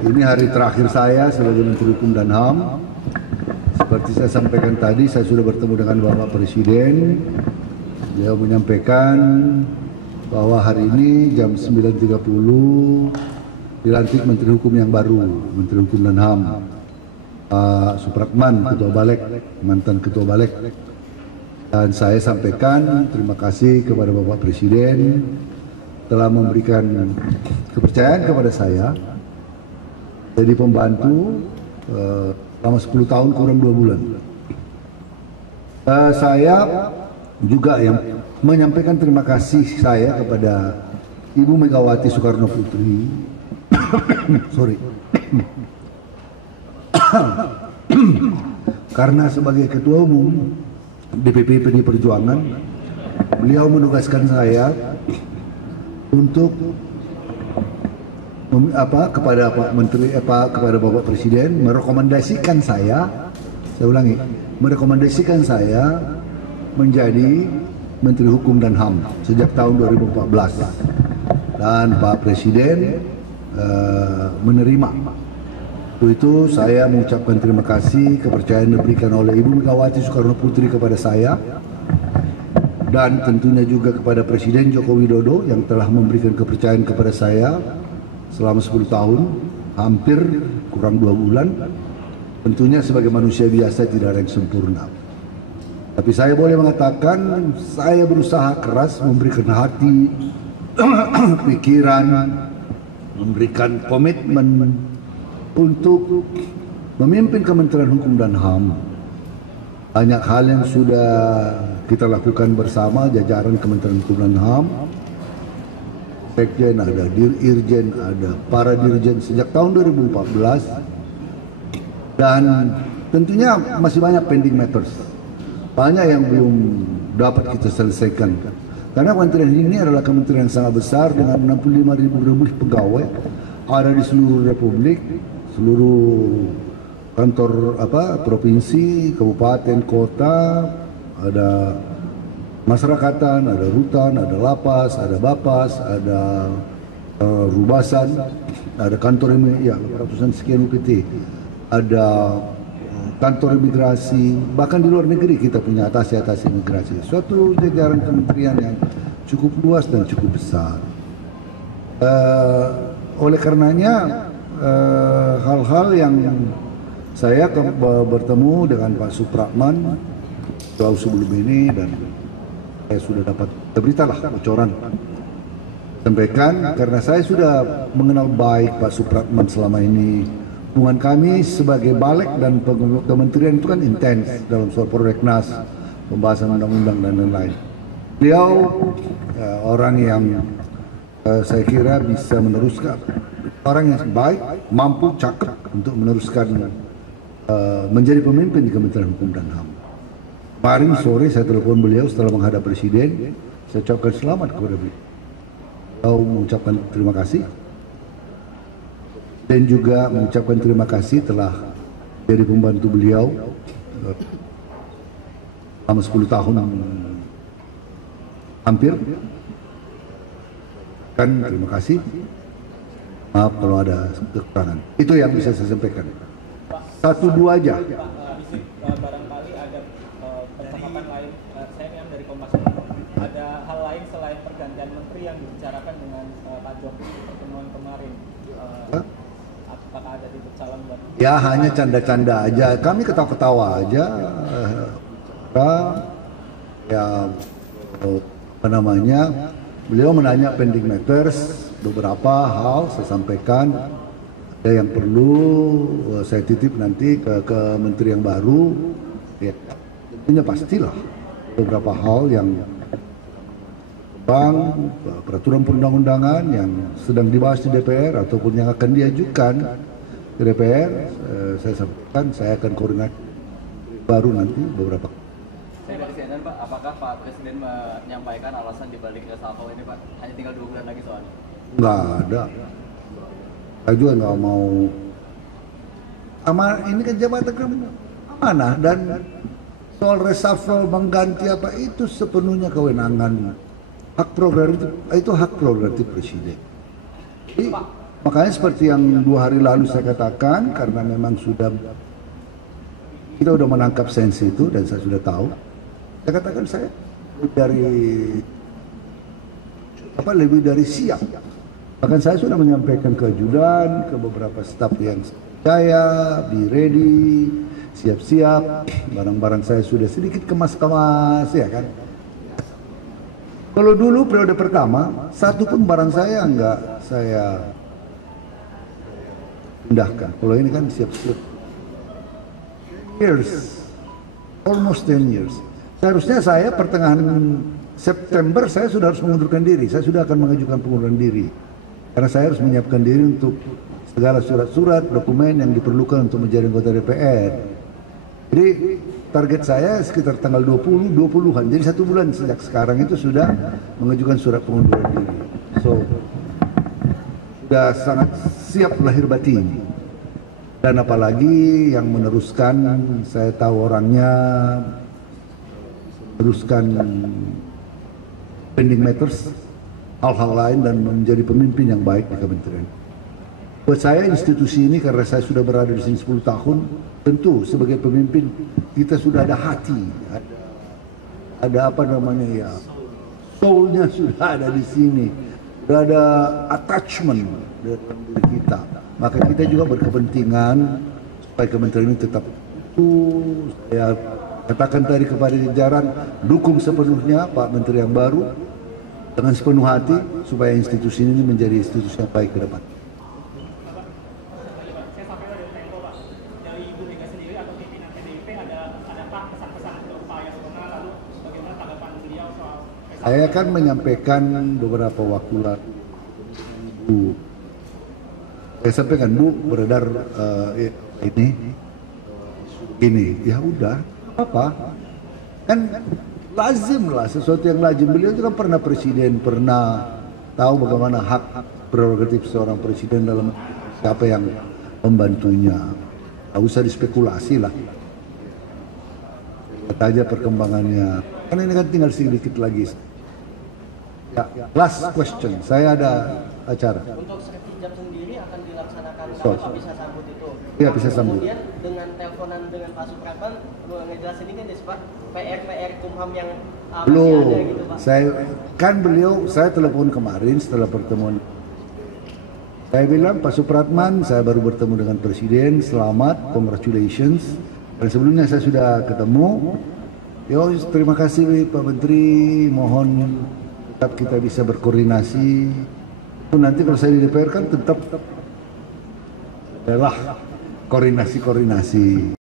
Ini hari terakhir saya sebagai Menteri Hukum dan HAM. Seperti saya sampaikan tadi, saya sudah bertemu dengan Bapak Presiden. Beliau menyampaikan bahwa hari ini jam 9.30 dilantik Menteri Hukum yang baru, Menteri Hukum dan HAM, Pak Supratman, Ketua Balek, mantan Ketua Balek. Dan saya sampaikan terima kasih kepada Bapak Presiden telah memberikan kepercayaan kepada saya jadi pembantu selama 10 tahun kurang 2 bulan. Saya juga yang menyampaikan terima kasih saya kepada Ibu Megawati Soekarno Putri karena sebagai Ketua Umum DPP PDI Perjuangan, beliau menugaskan saya untuk kepada Pak Menteri kepada Bapak Presiden merekomendasikan saya ulangi, merekomendasikan saya menjadi Menteri Hukum dan HAM sejak tahun 2014, dan Pak Presiden menerima. Itu saya mengucapkan terima kasih kepercayaan diberikan oleh Ibu Megawati Soekarno Putri kepada saya, dan tentunya juga kepada Presiden Joko Widodo yang telah memberikan kepercayaan kepada saya selama 10 tahun, hampir kurang 2 bulan. Tentunya sebagai manusia biasa tidak ada yang sempurna. Tapi saya boleh mengatakan saya berusaha keras memberikan hati, pikiran, memberikan komitmen untuk memimpin Kementerian Hukum dan HAM. Banyak hal yang sudah kita lakukan bersama jajaran Kementerian Hukum dan HAM. Sekjen ada, Dirjen ada, para dirjen sejak tahun 2014. Dan tentunya masih banyak pending matters. Banyak yang belum dapat kita selesaikan. Karena kementerian ini adalah kementerian yang sangat besar dengan 65.000 lebih pegawai ada di seluruh republik, seluruh kantor provinsi, kabupaten, kota, ada masyarakatan, ada rutan, ada lapas, ada bapas, ada rubasan, ada kantor ratusan sekian UPT, ada kantor imigrasi, bahkan di luar negeri kita punya atasi imigrasi. Suatu jajaran kementerian yang cukup luas dan cukup besar. Oleh karenanya hal-hal yang saya bertemu dengan Pak Supratman jauh sebelum ini, dan saya sudah dapat beritalah bocoran sampaikan karena saya sudah mengenal baik Pak Supratman selama ini. Hubungan kami sebagai Balek dan kementerian itu kan intens dalam soal prolegnas, pembahasan undang-undang dan lain-lain. Beliau orang yang saya kira bisa meneruskan, orang yang baik, mampu, cakep untuk meneruskan menjadi pemimpin di Kementerian Hukum dan HAM. Kemarin sore saya telepon beliau setelah menghadap Presiden, saya ucapkan selamat kepada beliau. Saya mengucapkan terima kasih dan juga mengucapkan terima kasih telah jadi pembantu beliau selama 10 tahun hampir. Terima kasih. Maaf kalau ada kekurangan. Itu yang bisa saya sampaikan. 1-2 aja. Barangkali ada percakapan lain. Saya yang dari Kompas. Ada hal lain selain pergantian menteri yang dibicarakan dengan Pak Jokowi di pertemuan kemarin. Apakah ada titik calon buat? Ya hanya canda-canda aja. Kami ketawa-ketawa aja. Ya apa namanya? Beliau menanya pending matters, beberapa hal saya sampaikan. Ada yang perlu saya titip nanti ke menteri yang baru. Ya, tentunya pastilah beberapa hal yang peraturan perundang-undangan yang sedang dibahas di DPR ataupun yang akan diajukan ke DPR, saya sampaikan saya akan koordinasi baru nanti beberapa. Saya dari CNN, Pak, apakah Pak Presiden menyampaikan alasan dibalik reshuffle ini, Pak? Hanya tinggal 2 bulan lagi soalnya. Nggak ada. Saya juga nggak mau. Ini kan jabatan amanah, dan soal reshuffle mengganti apa itu sepenuhnya kewenangan hak prerogatif, itu hak prerogatif Presiden. Jadi Makanya seperti yang 2 hari lalu saya katakan, karena memang kita sudah menangkap sensi itu dan saya sudah tahu. Saya katakan saya lebih dari siap. Bahkan saya sudah menyampaikan ke ajudan, ke beberapa staf yang saya, be ready, siap-siap. Barang-barang saya sudah sedikit kemas-kemas, ya kan. Kalau dulu periode pertama, satu pun barang saya enggak saya pindahkan. Kalau ini kan siap-siap. Almost 10 years. Seharusnya saya pertengahan September saya sudah harus mengundurkan diri. Saya sudah akan mengajukan pengunduran diri. Karena saya harus menyiapkan diri untuk segala surat-surat, dokumen yang diperlukan untuk menjadi anggota DPR. Jadi target saya sekitar tanggal 20-an. Jadi 1 bulan sejak sekarang itu sudah mengajukan surat pengunduran diri. So, sudah sangat siap lahir batin. Dan apalagi yang meneruskan, saya tahu orangnya, meneruskan pending matters, hal-hal lain dan menjadi pemimpin yang baik di kementerian. Buat saya institusi ini karena saya sudah berada di sini 10 tahun, tentu sebagai pemimpin kita sudah ada hati, ada apa namanya ya, soulnya sudah ada di sini, sudah ada attachment dalam diri kita. Maka kita juga berkepentingan supaya kementerian ini tetap utuh. Saya katakan tadi kepada jajaran, dukung sepenuhnya Pak Menteri yang baru dengan sepenuh hati supaya institusi ini menjadi institusi yang baik ke depan. Saya akan menyampaikan beberapa waktu lalu, Bu. Saya sampaikan, Bu, beredar ini, ya udah, apa? Kan lazim lah, sesuatu yang lazim. Beliau juga pernah presiden, pernah tahu bagaimana hak prerogatif seorang presiden dalam siapa yang membantunya. Tak usah dispekulasi lah. Lihat aja perkembangannya. Kan ini kan tinggal sedikit lagi. Ya, last question. Saya ada acara. Untuk sertijab sendiri akan dilaksanakan So. Pak bisa sambut itu. Iya, bisa sambut. Kemudian dengan teleponan dengan Pak Supratman, ngejelasin ini kan Pak, PR Kumham yang masih Belum. ada gitu Pak. Saya telepon kemarin setelah pertemuan. Saya bilang, Pak Supratman, saya baru bertemu dengan Presiden, selamat, congratulations. Dan sebelumnya saya sudah ketemu. Yo, terima kasih Pak Menteri, mohon tetap kita bisa berkoordinasi. Nanti kalau saya di DPR kan tetap adalah koordinasi-koordinasi.